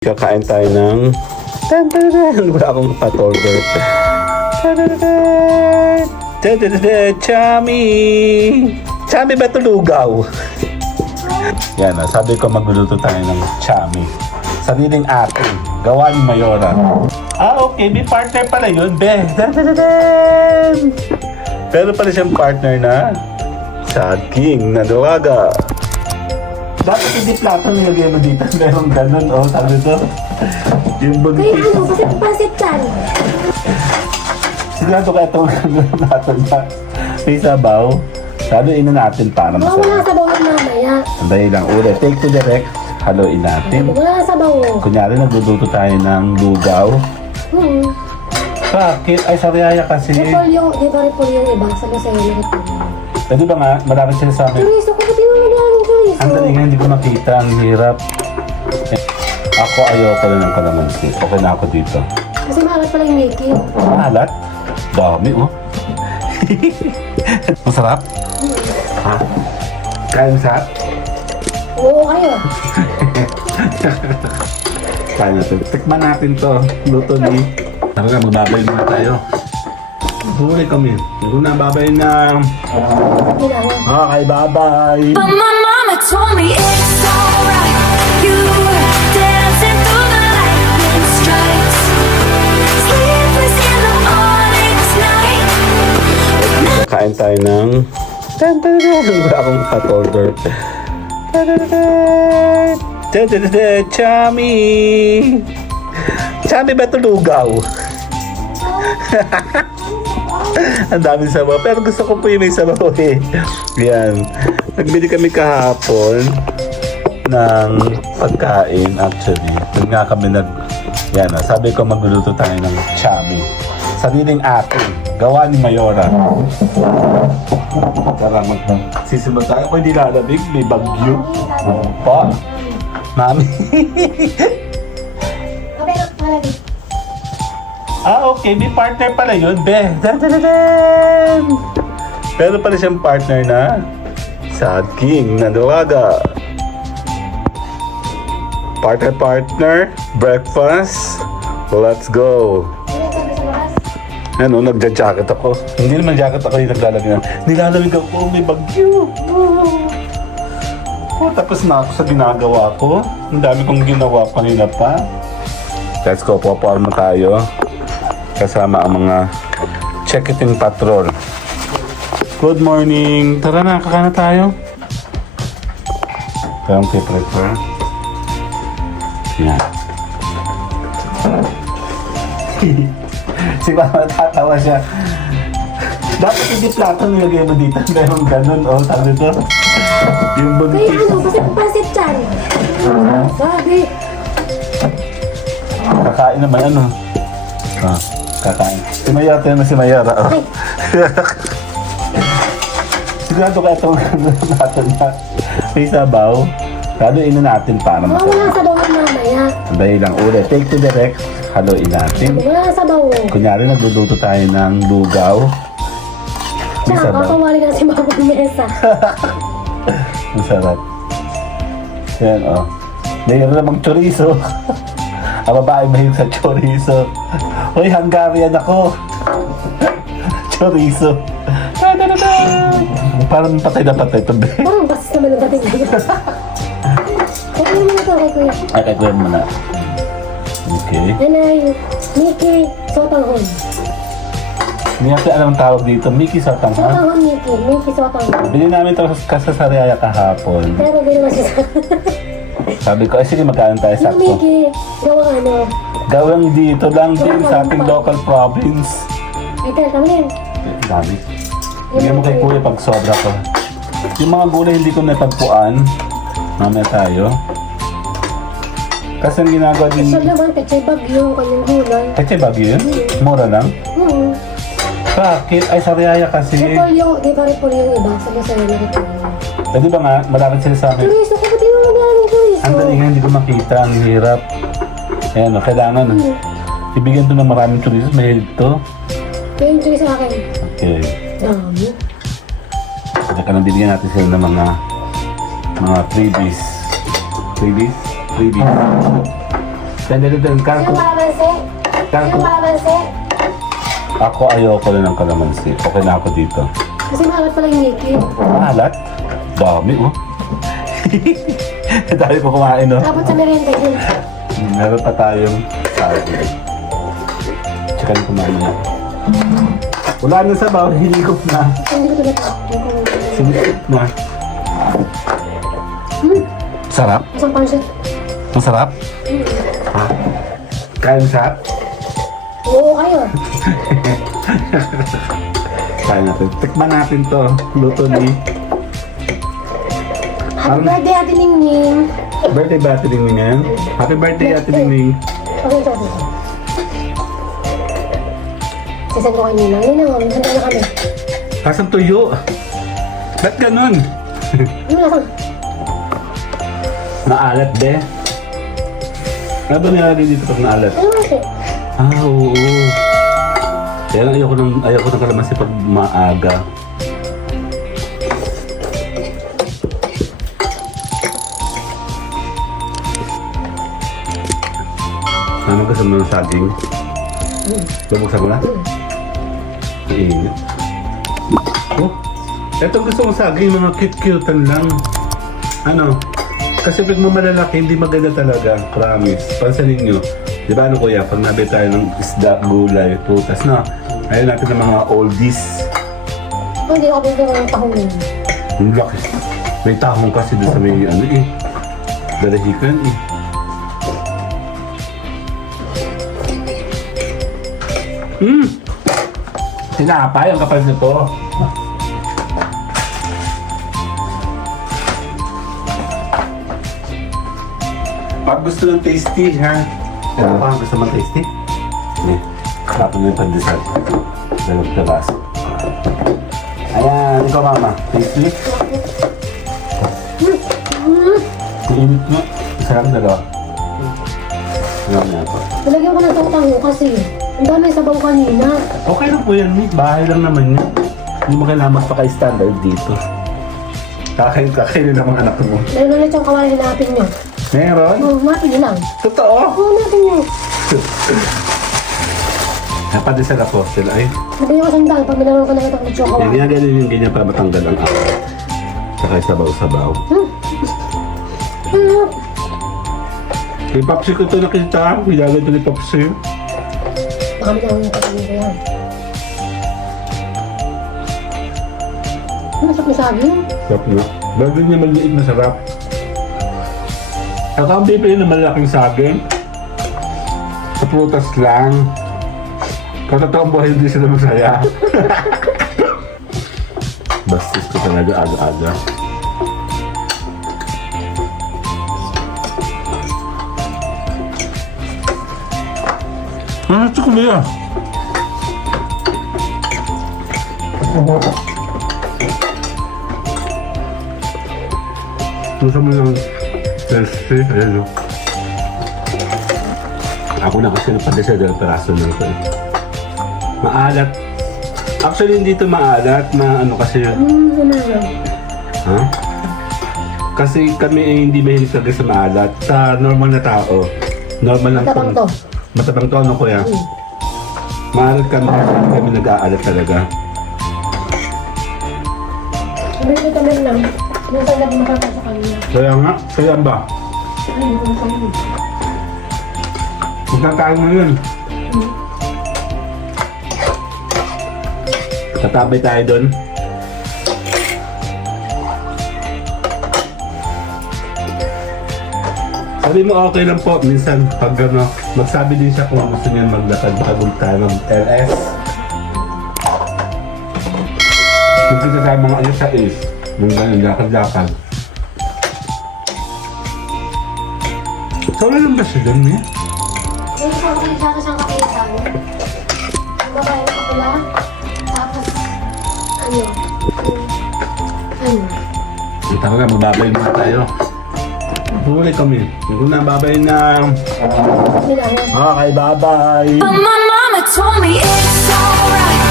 Kakain tayo ng wala akong hot order. Chami! Chami ba ito lugaw? Yan, sabi ko magluluto tayo ng chami. Sariling atin. Gawa ni Mayora. Okay. May partner pala yun, be. Pero pala siyang partner na saging na duwaga. Dapat hindi plato nilagay mo dito. Meron ganun, sabi to. Yung buntis. Kaya ano, kasi pasit yan. Sigurado ka itong natin na may sabaw. Sabi ina natin para Wala masarap. sabaw yung mamaya. Sandali lang ulit. Take to direct. Haluin natin. Wala sabaw. Kunyari nagluluto tayo ng lugaw. Bakit? Ay, sariyaya kasi. Repol yung, di ba repol yung iba? Sabi sa'yo na repol. Pwede ba nga? Marami sila sa amin. Chorizo, kapatid mo na yung chorizo. Ang dali nga, hindi ko makita. Ang hirap. Ako ayoko na ng kalamansi. Okay na ako dito. Kasi maalat pala yung Mickey. Mahalat? Dami, Masarap? Ha? Kaya masarap? Oo, kayo. Kaya natin. Tikman natin to. Luto ni. Talaga, magbabay muna tayo. Huli kami. Hindi na babay na. Okay, bye-bye. But my mama told me it's alright. You were dancing through the lightning strikes. Sleepless in the morning tonight. Kain tayo ng wala akong hot order. Chami! Chami ba ito lugaw? Ang dami sabaw. Pero gusto ko po yung may sabaw Yan. Nagbili kami kahapon ng pagkain actually. Doon nga kami yan, sabi ko magluluto tayo ng chami. Sariling atin. Gawa ni Mayora. Tara, magsisimula tayo. Kung hindi lalabig, may bagyo. Pa? Mami? Okay. May partner pala yun, be. Pero pala siyang partner na saging na duwaga. Partner, breakfast. Let's go. Ano, nagja-jacket ako. Hindi naman jacket ako yung naglalagyan. Nilalamig ako, may bagyo. Tapos na ako sa ginagawa ko. Ang dami kong ginawa kanina pa. Let's go, po-forma tayo. Kasama ang mga checketing patrol. Good morning. Tara na, kakain na tayo. Ito yung prepare. Yan. Si Mama tatawa siya. Dapat hindi plato nilagay mo dito. Meron ganun, sabi to. Yung buntis. Kaya ano, kasi pasit yan. Sabi. Kakain naman, kakain. Si Mayara, tayo na si Mayara. Ay. Sigurado ka itong natin na may sabaw. Sabi ina natin para masarap. Wala sabaw yung mamaya. Sandali lang ulit. Take to direct. Haluin natin. Wala sabaw. Kunyari nagluluto tayo ng lugaw. May Tsaka, sabaw. kakawali na si Mama Mesa. Masarap. Yan, mayroon namang chorizo. Ang babae mahilig sa chorizo. Hoy, Hungarian ako. Chorizo. Parang patay na patay ito, be. Parang basis naman ang dating ngayon. Okay mo na ito kay Kuya. Ay, kaya mo na. Okay. Yan ay Mickey Sotanghon. Hindi natin alam ang tawag dito. Mickey Sotang, ha? Sotanghon Mickey. Mickey Sotanghon. Bili namin ito sa Sariaya kahapon. Pero gano'n na siya sa... Sabi ko, sige, magkano tayo Yung sakto. Mickey, gawang ano. Gawang dito lang din sa ating local province. Ay, tara, kami din. Dami. Bigyan mo kay Kuya pag sobra ko. Yung mga gulay hindi ko napagpuan. Mamaya tayo. Kasi ang ginagawa din... Siya naman, kachay bagyo ang kanyang gulay. Kasi bagyo yun? Mura lang? Bakit? Ay, sariyaya kasi. Repol yung, di ba repol yung iba? Sabi sa'yo na repol. Pwede ba nga? Marami sila sa amin. Chorizo, kapatid mo na yung chorizo. Ang dali nga, hindi ko makita. Ang hirap. Ayan, kailangan. Ibigyan to ng maraming chorizo. Mahilig to. Kaya yung chorizo sa akin. Okay. Dami. Saka nabigyan natin sila ng mga freebies. Freebies? Freebies. Sino kalamansi? Sino kalamansi? Ako ayoko na ng kalamansi. Okay na ako dito. Kasi mahalat pala yung Mickey. Mahalat? Dami, oh. Dami ko kumain, oh. Tapos sa merienda yun. Meron pa tayong sabi. Tsaka na kumain na. Wala na sabaw, hiligop na. Hindi ko talaga. Sinikip na. Sarap? Isang pansit. Masarap? Ha? Kaya sarap? Oo, kayo. Kaya natin. Tikman natin to. Luto ni... Happy birthday, Ate Ningning. Birthday ba Ate Ningning ngayon? Happy birthday Ate Ningning. Okay, sabi. Sisend ko kay Ninang. Ninang, handa na kami. Kasang tuyo? Ba't ganun? Ano lang? Naalat, be? Ano ba nilalagay dito pag naalat? Ano kasi? Ah, oo. Kaya lang ayoko ng kalamansi pag maaga. Ano gusto mo ng saging? Babuksan mo na? Iinit. Oh, eto gusto mong saging, mga cute-cutean lang. Ano? Kasi pag malalaki, hindi maganda talaga. Promise. Pansanin nyo. Di ba ano kuya, pag nabi tayo ng isda, gulay, prutas na, ayun natin ng mga oldies. Hindi ako bigyan ng tahong yun. Ang laki. May tahong kasi doon sa may ano eh. Dalahikan eh. Tinapay ang kapal nito. Pag gusto ng tasty, ha? Ano pa? Gusto mo tasty? Hindi. Tapos mo yung pandesal. Dalawang tabaso. Ayan, ikaw mama. Tasty? Init nga. Isa lang dalawa. Alam niya ako. Nalagyan ko ng tahong kasi. Ang dami sabaw kanina. Okay lang po yan. Bahay lang naman yan. Hindi mo kailangan magpaka-standard dito. Kakain ng mga anak mo. Dahil ulit yung kawala hinapin nyo. Meron? Oo, natin nyo lang. Totoo? Oo, natin nyo. Napadisal ako. Sila ay. Nabigyan ko sandal pag minanong ko na itong lechong Yan, kawala. ginagawa yung ganyan para matanggal ang ako. Saka sabaw-sabaw. Kay Papsi ko ito nakita. Ginagawa ito ni Papsi. Baka minanong yung katabi ko yan. Ano sa pisabi yun? Sarap na. Bago niya maliit na sarap. Saka ang bibili na malaking saging. Sa prutas lang. Katotoong buhay hindi sila masaya. Bastos ko talaga aga-aga. Ah, ito ko ba yan? Gusto mo yung tasty? Ayan o. Ako na kasi napadesa dahil peraso na ito eh. Maalat. Actually hindi ito maalat. Ano kasi Ano lang. ha? Kasi kami ay hindi mahilig talaga sa maalat. Sa normal na tao. Normal lang Matabang to. Matabang to ano kuya? Maalat kami nag-aalat talaga. Sabi ko kami lang. Yung talaga makaka sa kanina. Kaya nga, kaya ba? Ay, yung kanina. Magkakain mo yun. Tatabay tayo doon. Sabi mo okay lang po, minsan pag ano, magsabi din siya kung gusto niya maglakad, makagul tayo mag-LS. Kung kita tayo mga ano sa is, mga ganun, lakad-lakad. So, wala lang ba siya doon eh? Yung sa akin sa isang kapitan. Ang babae na pula. Tapos, ano? Tara na, magbabay na tayo. Huli kami. Kung nababay na... Bilang. Okay, bye-bye! But my mama told me it's alright.